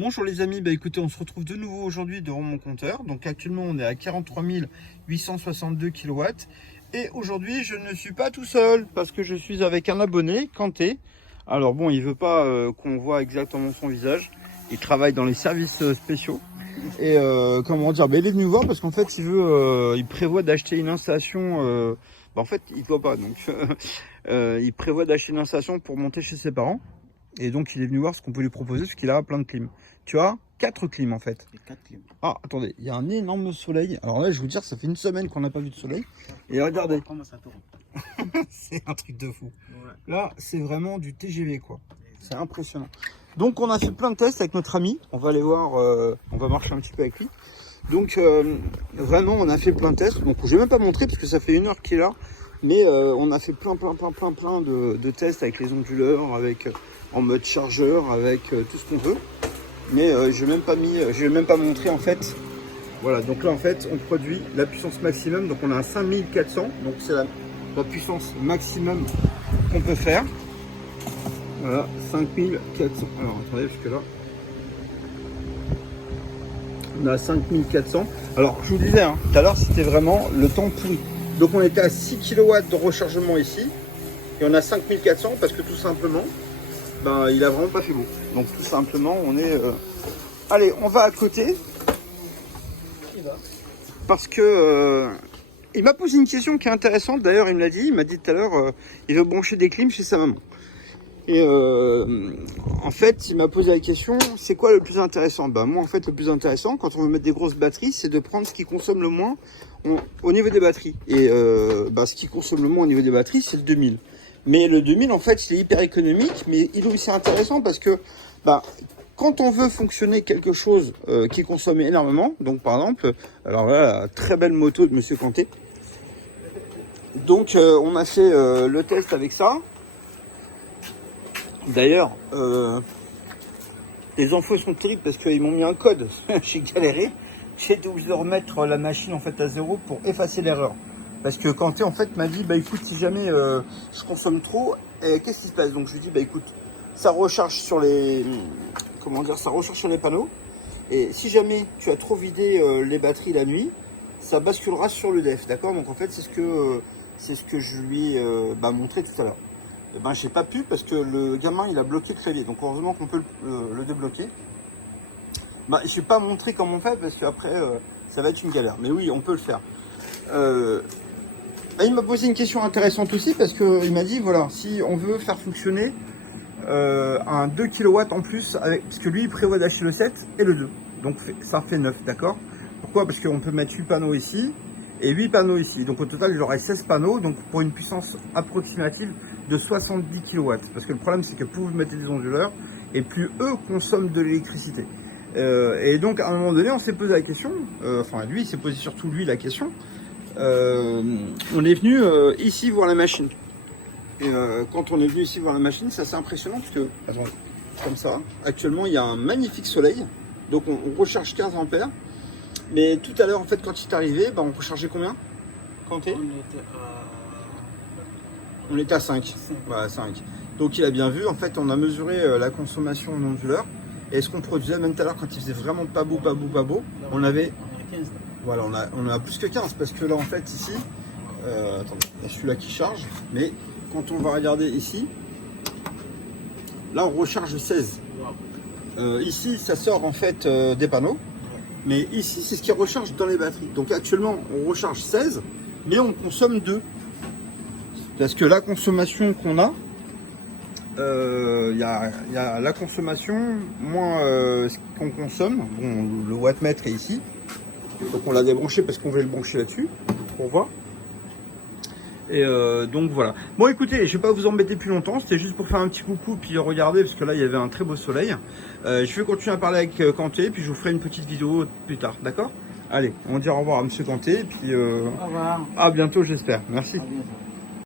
Bonjour les amis, bah écoutez, on se retrouve de nouveau aujourd'hui devant mon compteur. Donc actuellement on est à 43 862 kW. Et aujourd'hui je ne suis pas tout seul parce que je suis avec un abonné, Kanté. Alors bon, il veut pas qu'on voit exactement son visage. Il travaille dans les services spéciaux. Et comment dire, bah, il est venu voir parce qu'en fait il prévoit d'acheter une installation. En fait il ne doit pas, donc il prévoit d'acheter une installation pour monter chez ses parents. Et donc il est venu voir ce qu'on peut lui proposer parce qu'il a plein de clim. Tu as 4 clim en fait. 4 clim. Ah attendez, il y a un énorme soleil. Alors là je vais vous dire, ça fait une semaine qu'on n'a pas vu de soleil. Et regardez, c'est un truc de fou. Ouais. Là c'est vraiment du TGV quoi. C'est impressionnant. Donc on a fait plein de tests avec notre ami. On va aller voir, on va marcher un petit peu avec lui. Donc vraiment on a fait plein de tests. Donc je vais même pas montrer parce que ça fait 1 heure qu'il est là. Mais on a fait plein de tests avec les onduleurs, avec en mode chargeur, avec tout ce qu'on veut. Mais je vais même pas montré en fait. Voilà, donc là en fait on produit la puissance maximum. Donc on a un 5400, donc c'est la puissance maximum qu'on peut faire. Voilà, 5400. Alors attendez, parce que là on a 5400. Alors je vous disais, hein, tout à l'heure c'était vraiment le temps pourri. Donc on était à 6 kW de rechargement ici. Et on a 5400 parce que tout simplement, ben, il a vraiment pas fait beau. Donc tout simplement, on est... Allez, on va à côté. Parce que... il m'a posé une question qui est intéressante. D'ailleurs, il me l'a dit. Il m'a dit tout à l'heure, il veut brancher des clims chez sa maman. Et en fait, il m'a posé la question, c'est quoi le plus intéressant? Ben, moi, en fait, le plus intéressant, quand on veut mettre des grosses batteries, c'est de prendre ce qui consomme le moins au niveau des batteries. Et ce qui consomme le moins au niveau des batteries, c'est le 2000. Mais le 2000, en fait, il est hyper économique, mais il est aussi intéressant parce que quand on veut fonctionner quelque chose qui consomme énormément, donc par exemple, alors là, la très belle moto de Monsieur Kanté. Donc, on a fait le test avec ça. D'ailleurs, les infos sont terribles parce qu'ils m'ont mis un code. J'ai galéré. J'ai été obligé de remettre la machine en fait à zéro pour effacer l'erreur. Parce que Kanté en fait m'a dit, bah écoute, si jamais je consomme trop, qu'est-ce qui se passe? Donc je lui dis, bah écoute, ça recharge sur les, ça recharge sur les panneaux. Et si jamais tu as trop vidé les batteries la nuit, ça basculera sur le def, d'accord? Donc en fait c'est ce que je lui ai montré tout à l'heure. Et ben j'ai pas pu parce que le gamin il a bloqué le clavier. Donc heureusement qu'on peut le débloquer. Je vais pas montrer comment on fait parce qu'après ça va être une galère. Mais oui, on peut le faire. Il m'a posé une question intéressante aussi parce qu'il m'a dit voilà, si on veut faire fonctionner un 2 kW en plus, parce que lui il prévoit d'acheter le 7 et le 2. Donc ça fait 9, d'accord? Pourquoi? Parce qu'on peut mettre 8 panneaux ici et 8 panneaux ici. Donc au total il aurait 16 panneaux, donc pour une puissance approximative de 70 kW. Parce que le problème c'est que plus vous mettez des onduleurs et plus eux consomment de l'électricité. Et donc à un moment donné on s'est posé la question, lui il s'est posé surtout lui la question. On est venu ici voir la machine. Et quand on est venu ici voir la machine, c'est assez impressionnant parce que, attendez, comme ça, actuellement il y a un magnifique soleil. Donc on recharge 15 ampères. Mais tout à l'heure en fait quand il est arrivé, on rechargeait combien? Kanté? On était à 5. Voilà, 5. Donc il a bien vu, en fait on a mesuré la consommation en onduleur. Et ce qu'on produisait même tout à l'heure quand il faisait vraiment pas beau, on avait... Voilà, on a plus que 15 parce que là en fait ici, attendez, il y a celui-là qui charge, mais quand on va regarder ici, là on recharge 16. Ici ça sort en fait des panneaux, mais ici c'est ce qui recharge dans les batteries. Donc actuellement on recharge 16, mais on consomme 2. Parce que la consommation qu'on a, il y a la consommation moins ce qu'on consomme. Bon, le wattmètre est ici. Donc on l'a débranché parce qu'on voulait le brancher là-dessus pour voir. Et donc voilà. Bon écoutez, je vais pas vous embêter plus longtemps. C'était juste pour faire un petit coucou puis regarder parce que là il y avait un très beau soleil. Je vais continuer à parler avec Kanté puis je vous ferai une petite vidéo plus tard. D'accord? Allez, on dit au revoir à Monsieur Kanté puis au revoir. à bientôt j'espère. Merci. À bientôt.